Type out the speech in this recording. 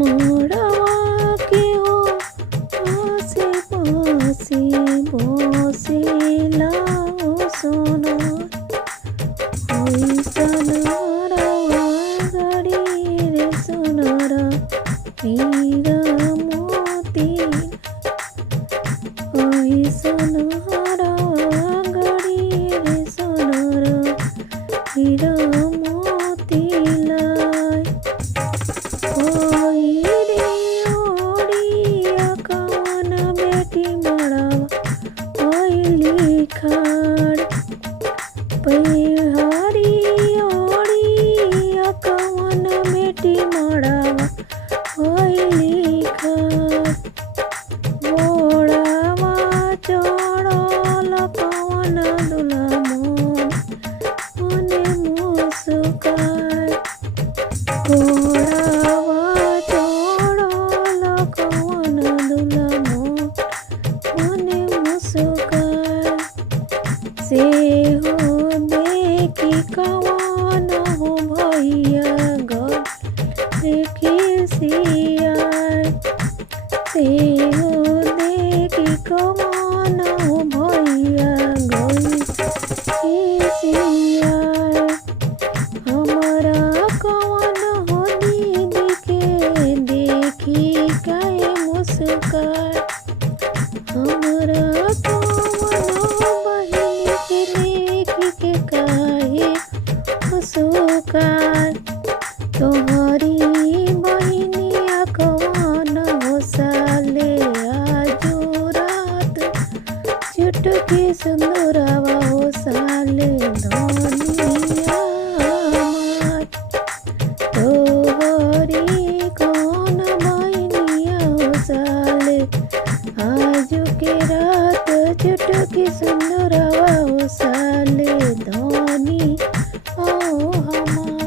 मोड़वा के हो आसे पासे बसेला हो सोना ओइसन हरवा गड़ी रे सोनारा हीरा मोती ओइसन हरवा गड़ी रे सोनारा हीरा मोती लाई ओई रे ओड़िया कवन बेटी मड़वा ओइली खाड़ पेहारी ओड़िया कवन बेटी मड़वा ओइली खाड़ घोड़ावा चढ़ल कवन दुल्हा मोन मने मुस्काय घोड़ावा चढ़ल कवन दुल्हा मोन मने मुस्काय से हो देखी कवन हो भैया गल देखी सियाय से हो देखी कवन हो भैया गल सियाय हमारा कवन हो दीदी के देखी काहे मुस्काय हमारा कवन हो बहिनी के देखी के काहे मुस्काय तोहरी बहिनिया कवन हो साले आजो रात चुटकी सुंदरवा हो साले धनिया हमार तोहरी कौन बहिनिया हो साले आजो के रात चुटकी सुंदरवा हो साले धनी ओ हमार।